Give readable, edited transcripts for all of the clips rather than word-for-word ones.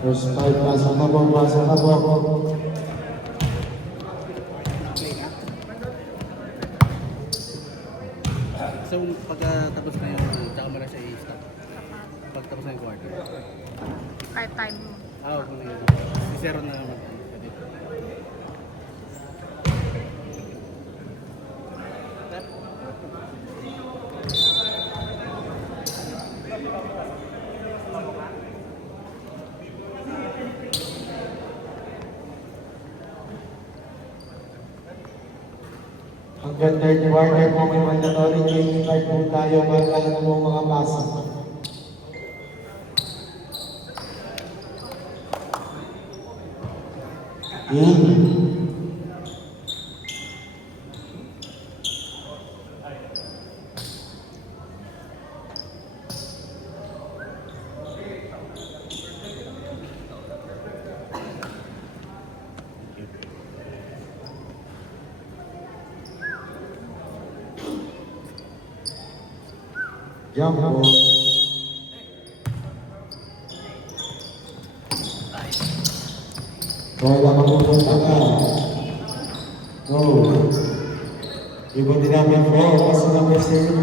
First 5, pasok na po, pasok na po. So, pagkatapos na yung tsaka mo na siya i-stop. Pagtapos na yung quarter. Start time mo. Kung na yun. Si Zero na naman. Hanggang third quarter po may mandatory changing card po tayo para lang po mga pasok. Jump po. Bola mapupunta ka. Go. Ibon din namin po. Paso number 3.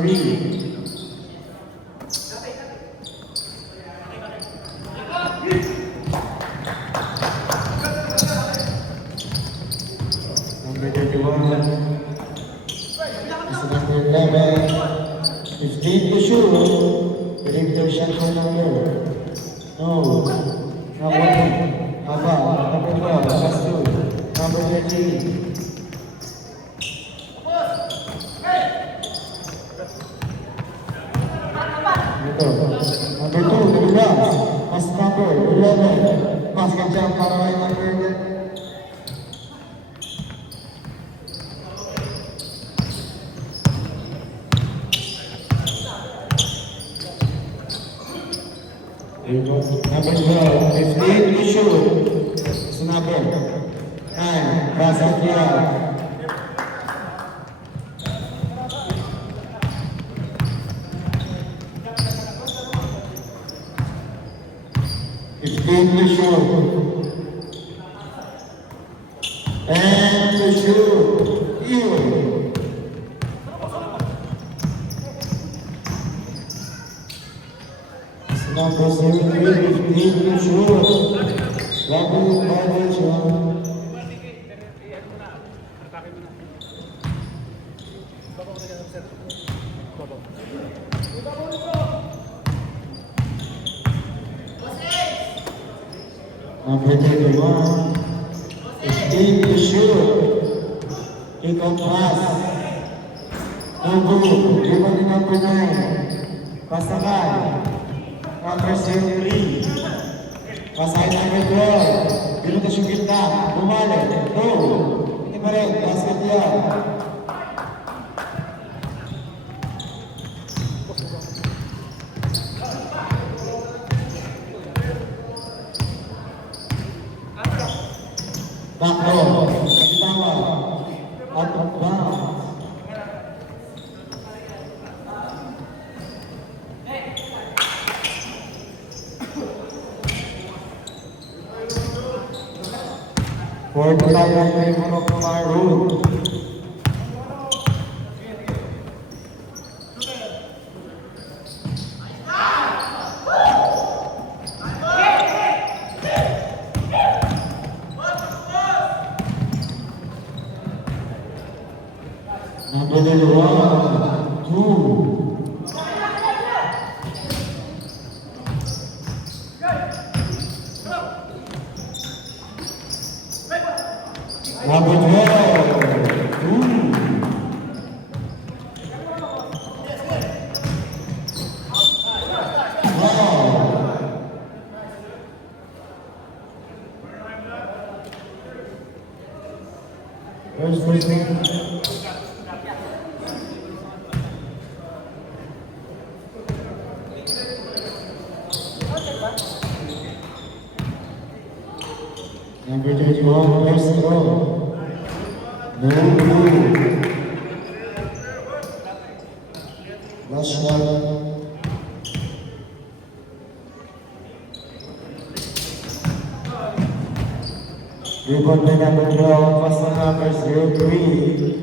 Number 31. Paso number 11. 15 to shoot. Believe their shot for number. No. Number 1. Aba. Number 12. That's good. Number 13. Ito. Number 2. Douglas. Pass number 11. Pass ka dyan para kay number 10. Number 12, 15 to shoot. So number 9, basket here. To shoot. And to shoot. You. Number 17, 15 to shoot. Double violation. Number 31, 15 to shoot. Kick off pass. No good. Given the number 9. Pasakan. Number 03. Pasahin number 12. Binutas yung gitna. Bumalik. Go. Hindi pa rin. Basket yan. Backdoor. Bitawa. Out of bounds. For the line of favor of Maroon. Number 1, 2. Number 12, 2. Where's first one? Number 31, first throw. No blue. Last shot. Rebound by number 12, pass to number 03.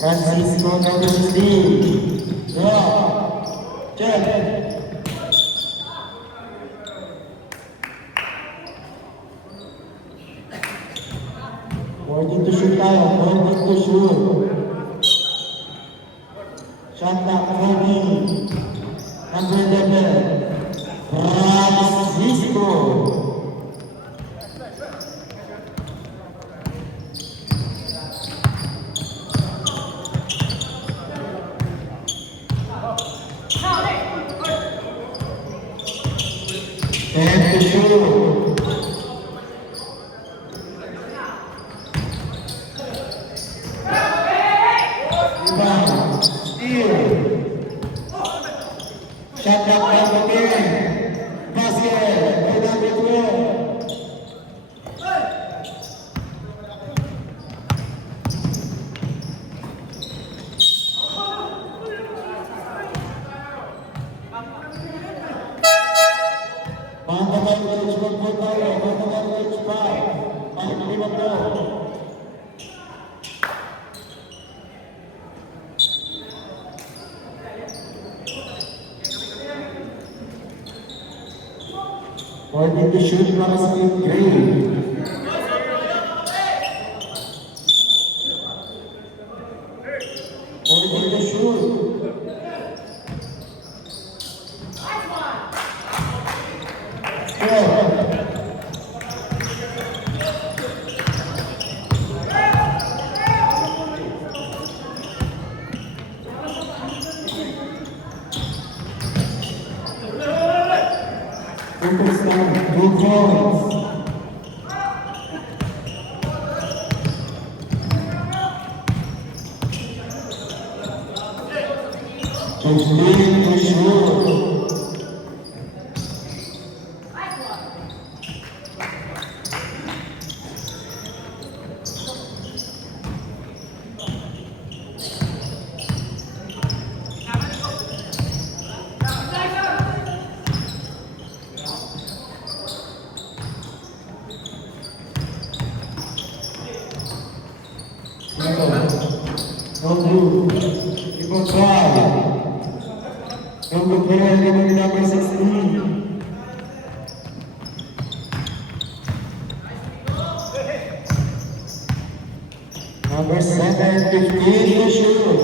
Francisco number 16. Drop. Check. Working to shoot tayo. Working to shoot. Shot clock 40. Number 11. Francisco. And to shoot. Rebound. Steal. Shot clock number 10. Basket. By number 12. Pantaman coach po tayo. Pantaman coach 5. Panglima po. Working to shoot para sa team green. Working to shoot. Score. Focus down, 2 points. Continue to shoot. No good. People try. Number 10, number 16. Number 7, 15 to shoot.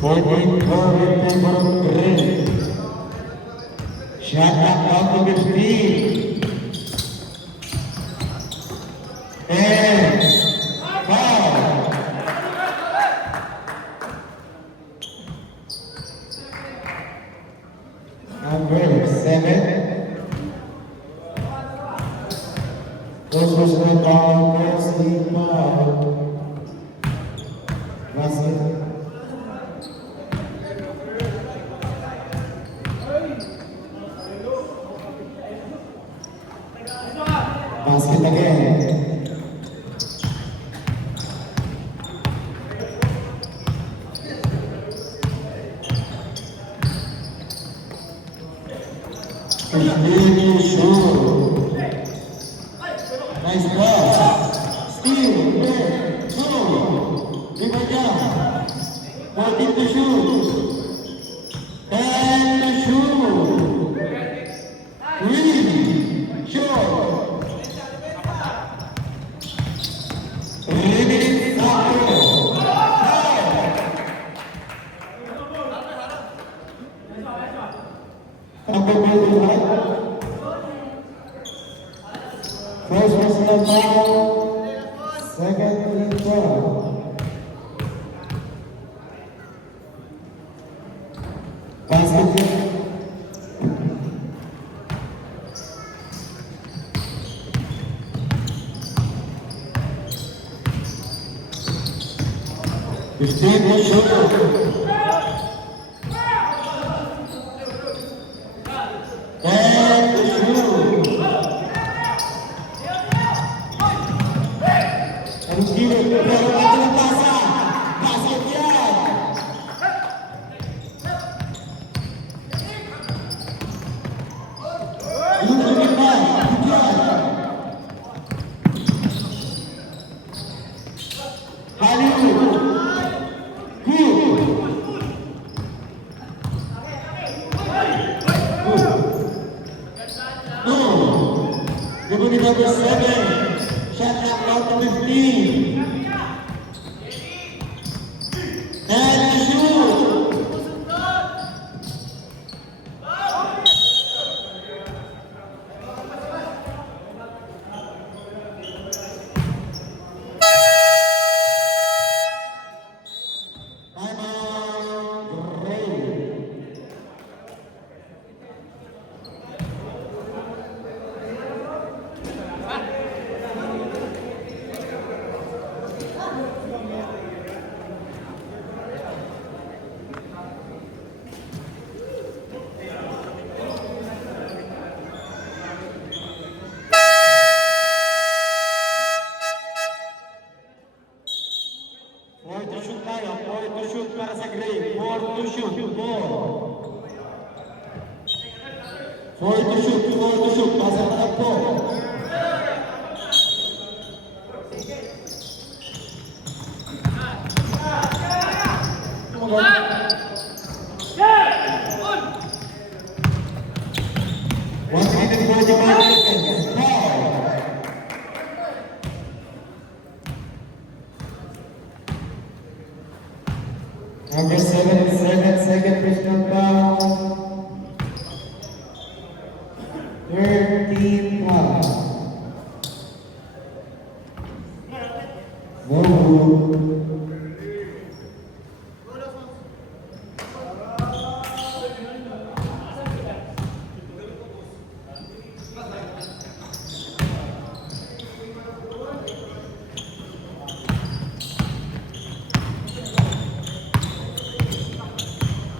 14 in favor of Green. Shot clock down to 15. And foul. Number 7. This was the ball, first team foul. Basket. Basket again. Continue to shoot. Nice pass. Steal. There. Go. Give it down. Working to shoot. And to shoot. Really. Short. Really. Number 25. First personal foul. Second and 12. Basket. 15 to shoot. 10 to shoot. Ang gilid, pero ito ang pasa. Basket yan. Yung gilid na, yan. Hollywood. Good. Give me number 7. Shot clock out to 15. And shoot. Timeout. Great. Four to shoot tayo. 4 to shoot para sa Gray. 4 to shoot. 4. 4 to shoot. 4 to shoot. Pasa pa lang po. One minute 45 seconds. Foul. Number 7, second personal foul. 13 fouls. No rule.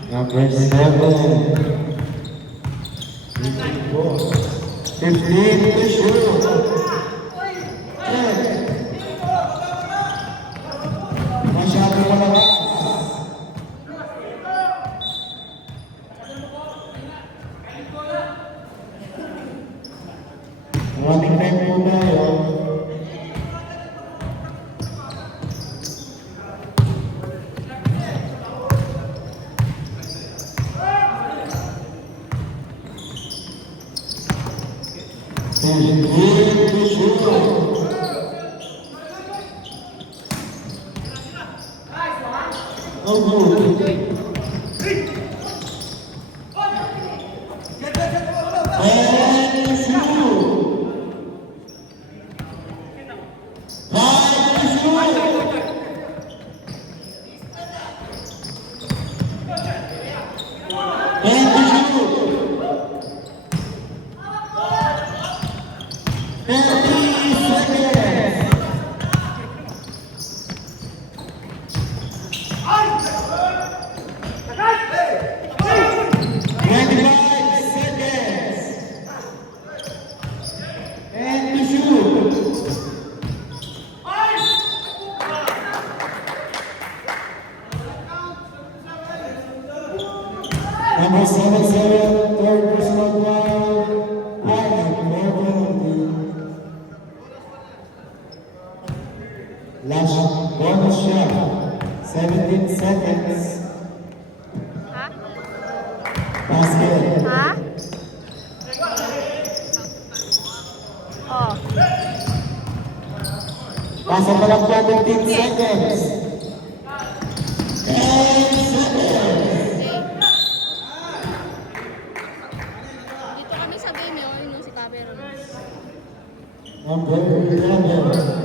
Number 7. 15 to shoot. 10. Masyado malabas. Maraming time po tayo. Good to shoot. Oh, good. And shoot. 5 to shoot. And to shoot. 30 seconds. And to shoot. Number 7, third personal foul. Last bonus shot. 17 seconds. Ha? Basket. Ha? Oh. Pasa pa lang po 15 seconds. 10 seconds. Dito kami sa game yun, yung si Cabero. Number 11.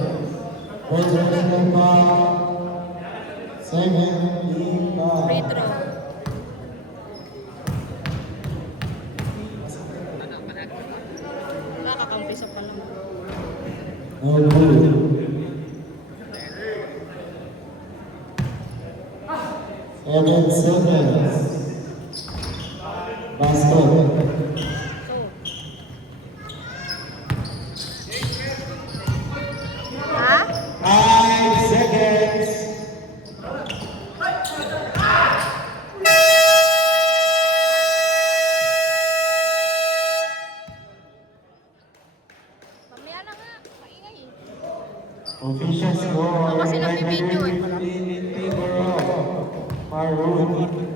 First personal foul. 17 foul. Free throw. Nakakampisa pa lang. No good. 7 seconds. Basket. So. Ha? 5 seconds. Mamaya na nga. Maingay eh. Official score. Ako kasi nagbibideo eh. 915 in favor of Maroon.